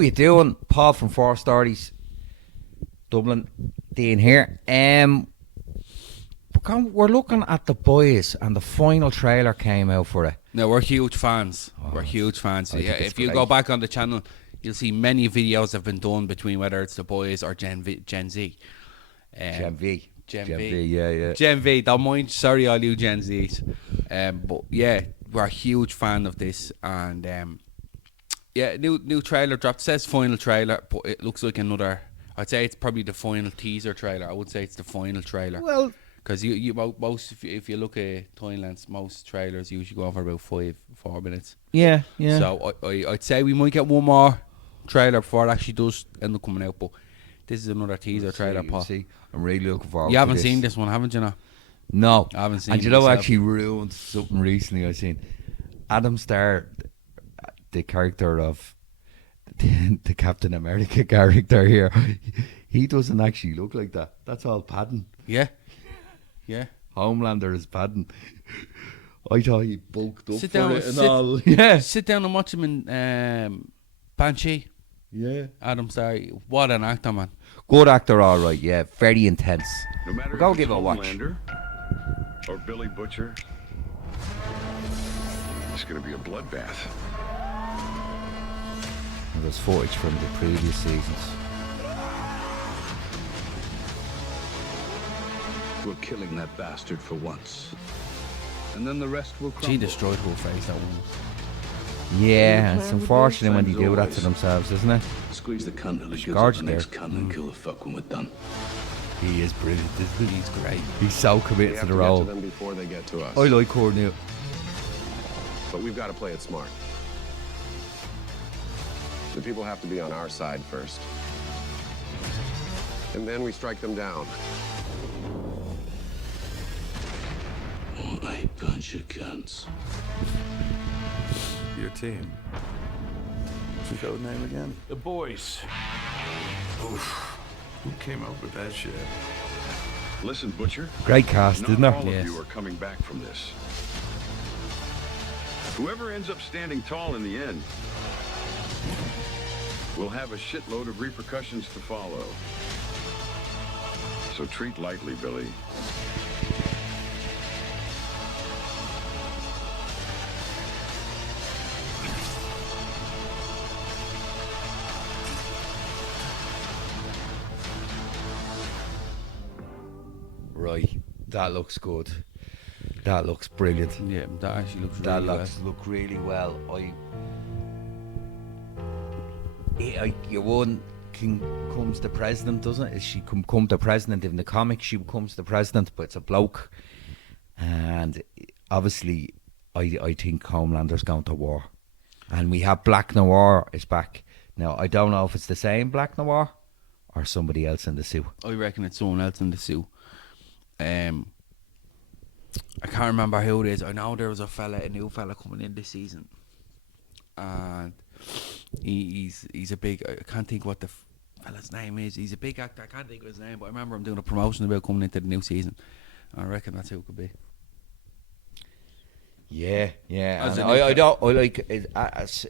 How you doing? Paul from Four Stories, Dublin. Dean here. We're looking at The Boys, and the final trailer came out for it. No, we're huge fans. We're huge fans. Yeah, if you go back on the channel, you'll see many videos have been done between whether it's The Boys or Gen Z. Gen V. Gen V. Yeah. Gen V. Don't mind. Sorry, all you Gen Zs. But yeah, we're a huge fan of this, and yeah, new trailer dropped. It says final trailer, but it looks like another. I'd say it's probably the final teaser trailer. I would say it's the final trailer. Well, because most if you look at time lengths, most trailers usually go on for about 4 minutes. Yeah. So I'd say we might get one more trailer before it actually does end up coming out. But this is another teaser trailer, Paul. See, I'm really looking forward. You haven't to seen this one, haven't you? No, I haven't seen. And it you know, myself. actually ruined something recently. I seen Adam Starr, the character of the Captain America character here. He doesn't actually look like that. That's all padding. Yeah. Homelander is padding. I thought he bulked up Sit for down, it and sit- all. Yeah. Sit down and watch him in Banshee. Yeah. Adam Starr, what an actor, man. Good actor, all right. Yeah, very intense. No matter Go if give it's it a watch. Homelander or Billy Butcher, it's going to be a bloodbath. There's footage from the previous seasons. We're killing that bastard for once. And then the rest will crumble. She destroyed her face, that woman. Yeah, it's unfortunate when they do that to themselves, isn't it? Squeeze the cunt till it gives up gorgeous the next there. cunt and kill the fuck when we're done. He is brilliant, isn't he? He's great. He's so We committed have to to the get to role. them before they get to us. I like Cornel. But we've got to play it smart. The people have to be on our side first. And then we strike them down. What a bunch of cunts. Your team. What's your code name again? The boys. Oof. Who came up with that shit? Listen, Butcher. Great cast, Not isn't all it? Yes. of you are coming back from this. Whoever ends up standing tall in the end will have a shitload of repercussions to follow. So treat lightly, Billy. Right, that looks good. That looks brilliant. Yeah, that actually looks That really well. looks look really well. Your one king comes the president, doesn't it? She come the president in the comics. She becomes the president, but it's a bloke. And obviously, I think Homelander's going to war, and we have Black Noir is back now. I don't know if it's the same Black Noir or somebody else in the suit. I reckon it's someone else in the suit. I can't remember who it is. I know there was a new fella coming in this season, and he's a big. I can't think what the fella's name is. He's a big actor. I can't think of his name, but I remember him doing a promotion about coming into the new season. I reckon that's who it could be. Yeah. As And a new I don't. I like it,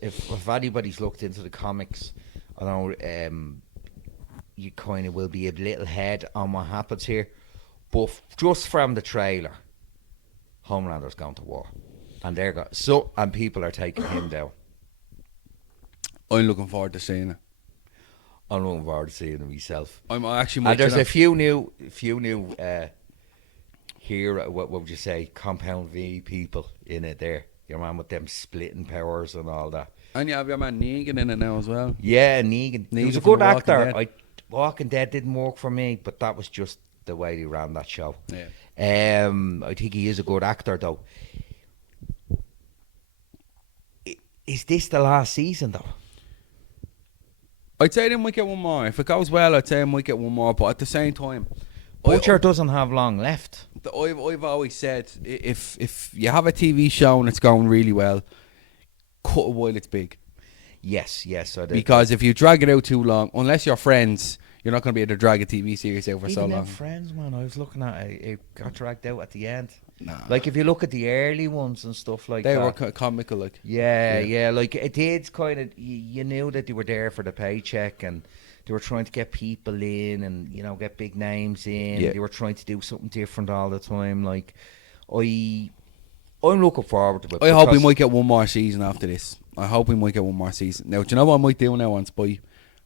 if anybody's looked into the comics, I know you kind of will be a little head on what happens here, but just from the trailer, Homelander's going to war, and and people are taking him down. I'm looking forward to seeing it. I'm looking forward to seeing him myself. I'm actually. And there's a few new here. What would you say? Compound V people in it there. Your man with them splitting powers and all that. And you have your man Negan in it now as well. Yeah, Negan. He was a Negan from good Walking actor. Dead. Walking Dead didn't work for me, but that was just the way they ran that show. Yeah. I think he is a good actor, though. Is this the last season, though? I'd say they might get one more. If it goes well, I'd say they might get one more. But at the same time, Butcher doesn't have long left. I've always said if you have a TV show and it's going really well, cut it while it's big. Yes. Because if you drag it out too long, unless you're friends, You're not going to be able to drag a TV series out for so Even them long. Friends, man, I was looking at it, it got dragged out at the end. Nah. Like if you look at the early ones and stuff like They that. were comical, like. Yeah, like it did kind of. You knew that they were there for the paycheck, and they were trying to get people in, and get big names in. Yeah. They were trying to do something different all the time. Like, I'm looking forward to it. I hope we because- might get one more season after this. I hope we might get one more season. Now, do you know what I might do now on Spy?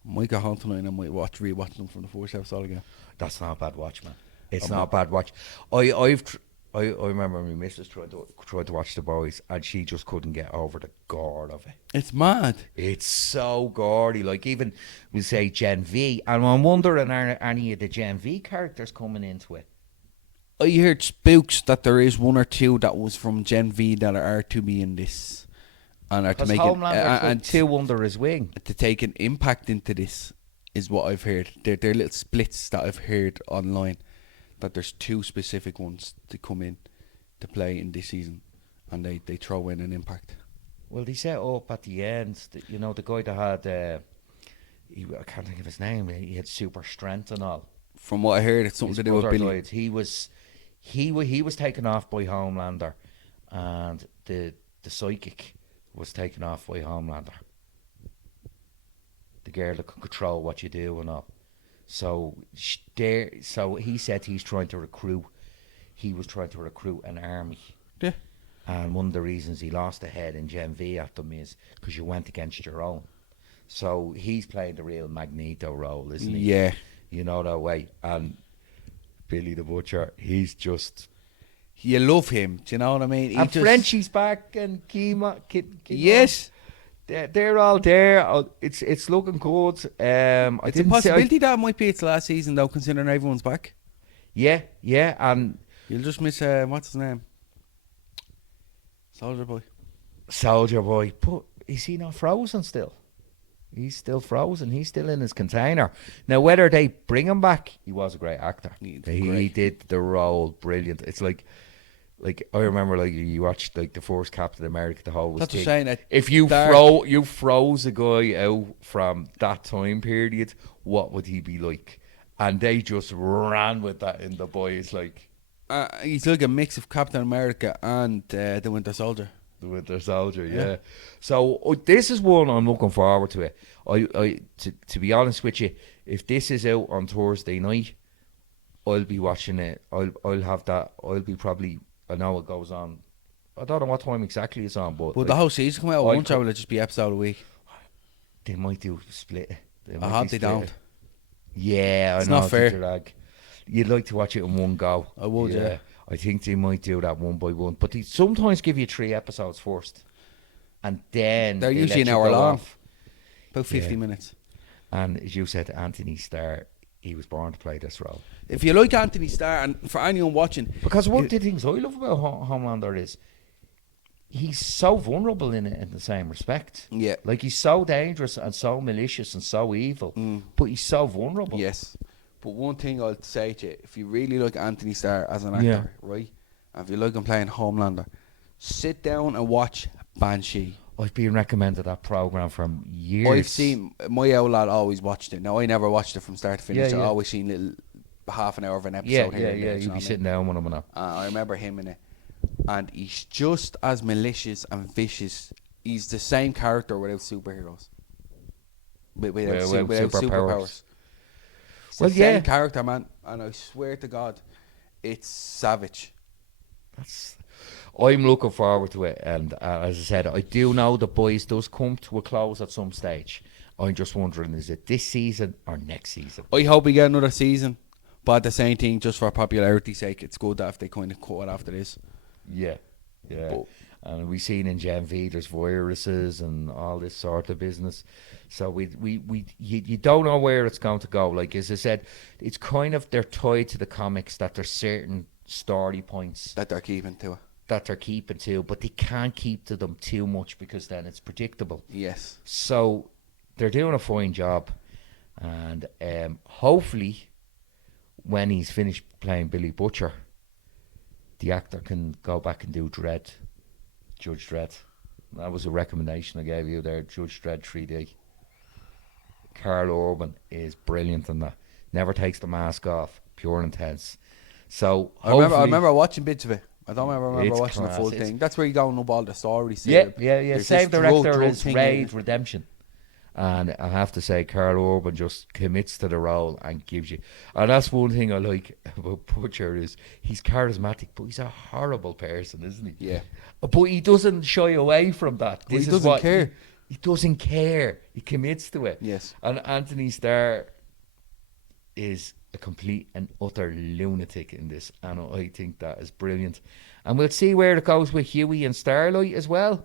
I might go home tonight and I might rewatch them from the first episode again. That's not a bad watch, man. It's not a bad watch. I remember my missus tried to watch The Boys, and she just couldn't get over the gore of it. It's mad. It's so gory. Like even we say Gen V, and I'm wondering are any of the Gen V characters coming into it? I heard spooks that there is one or two that was from Gen V that are to be in this, and are to Because make Homelander and took two under his wing. to take an impact into this is what I've heard. They're little splits that I've heard online, that there's two specific ones to come in to play in this season, and they throw in an impact. Well, they set up at the end. That, the guy that had I can't think of his name. He had super strength and all. From what I heard, it's something His to do with brother Billy. died. He was taken off by Homelander, and the psychic was taken off by Homelander. The girl that can control what you do and all. So so he said he's trying to recruit. He was trying to recruit an army. Yeah. And one of the reasons he lost a head in Gen V at them is because you went against your own. So he's playing the real Magneto role, isn't he? Yeah. That way. And Billy the Butcher, he's just... You love him. Do you know what I mean? He And just- Frenchie's back and Kima. Yes. They're all there. It's looking good. It's I a didn't say... possibility that might be its last season, though, considering everyone's back. Yeah, and You'll just miss, what's his name? Soldier Boy. Soldier Boy. But is he not frozen still? He's still frozen. He's still in his container. Now, whether they bring him back, he was a great actor. He's He great. did the role brilliant. It's like I remember, like you watched like the first Captain America, the whole. That's what I'm thing. saying, that If you dark- you froze a guy out from that time period, what would he be like? And they just ran with that in The Boys, like He's like a mix of Captain America and the Winter Soldier. the Winter Soldier. Yeah. So this is one I'm looking forward to. It. To be honest with you, if this is out on Thursday night, I'll be watching it. I'll have that. I'll be probably. I know it goes on. I don't know what time exactly it's on, but But like, the whole season come out at I once, could- or will it just be episode a week? they might do split it. They I might hope do they split don't. it. Yeah, It's I know. not fair. Drag. You'd like to watch it in one go. I would, yeah. I think they might do that one by one, but they sometimes give you 3 episodes first, and then They're they usually let an you hour go long. off. About 50 Yeah. minutes. And as you said, Anthony Starr, he was born to play this role. If you like Anthony Starr, and for anyone watching, Because one of the things I love about Homelander is he's so vulnerable in it in the same respect. Yeah. Like he's so dangerous and so malicious and so evil, but he's so vulnerable. yes. But one thing I'll say to you, if you really like Anthony Starr as an actor, Yeah. right, and if you like him playing Homelander, sit down and watch Banshee. I've been recommended that program for years. I've seen, my old lad always watched it. Now, I never watched it from start to finish. Yeah, I yeah. always seen little half an hour of an episode Yeah, here yeah, and there, yeah. do you You'd know be what I sitting mean? down with him and that. I remember him in it. And he's just as malicious and vicious. He's the same character without superheroes. Without Without superpowers. superpowers. It's Well, the yeah. same character, man. And I swear to God, it's savage. I'm looking forward to it, and as I said, I do know The Boys does come to a close at some stage. I'm just wondering, is it this season or next season? I hope we get another season. But the same thing, just for popularity's sake, it's good that if they kind of cut it after this. Yeah, yeah. But- And we've seen in Gen V there's viruses and all this sort of business. So you don't know where it's going to go. Like as I said, it's kind of they're tied to the comics that there's certain story points That they're keeping to it. that they're keeping to, but they can't keep to them too much because then it's predictable. Yes. So they're doing a fine job, and hopefully, when he's finished playing Billy Butcher, the actor can go back and do Judge Dredd. That was a recommendation I gave you there, Judge Dredd 3D. Carl Urban is brilliant in that. never takes the mask off, pure and intense. So I remember hopefully- watching bits of it. I don't remember It's watching the full class. It's- thing. That's where you go and know all the stories. Yeah. There's Save this director drug is thing in Raid it. Redemption. And I have to say, Carl Urban just commits to the role and gives you. And that's one thing I like about Butcher is he's charismatic, but he's a horrible person, isn't he? Yeah. But he doesn't shy away from that. Well, he This is doesn't what care. He doesn't care. He commits to it. Yes. And Anthony Starr is a complete and utter lunatic in this, and I think that is brilliant. And we'll see where it goes with Huey and Starlight as well.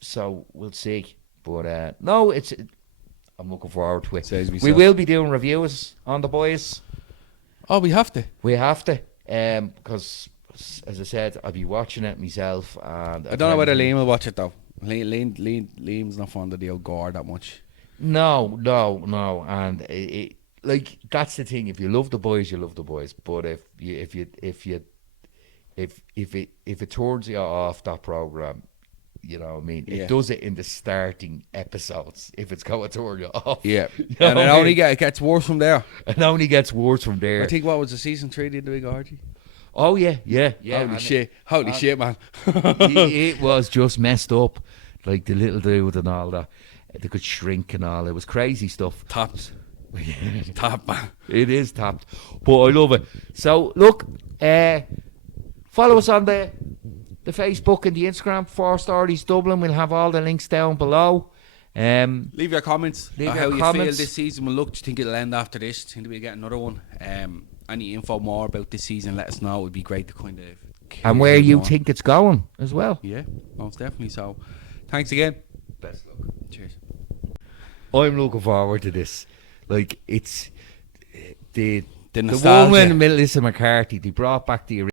So we'll see. But no, I'm looking forward to it. Says We myself. will be doing reviews on the boys. Oh, we have to. We have to, because as I said, I'll be watching it myself. And I don't know whether Liam will watch it though. Liam's not fond of the old gore that much. No, and like that's the thing. If you love the boys, you love the boys. But if it turns you off that program, you know what I mean. Yeah. It does it in the starting episodes. If it's going to turn you off, Yeah. You know And what it I only mean? it gets worse from there. It only gets worse from there. I think what was the season 3 did the big orgy? Oh yeah. Holy and shit. Holy shit, man. it was just messed up. Like the little dude and all that. They could shrink and all. It was crazy stuff. Tops. Top, man. It is tapped, but I love it. So look, follow us on the Facebook and the Instagram. 4 Stories Dublin. We'll have all the links down below. Leave your comments Leave on your how you comments. feel this season will look. Do you think it'll end after this? Do you think we'll get another one? Any info more about this season, let us know. It would be great to kind of And where hear you more. think it's going as well. Yeah, most definitely. So thanks again. Best luck. Cheers. I'm looking forward to this. Like it's the one nostalgia. when Melissa McCarthy they brought back the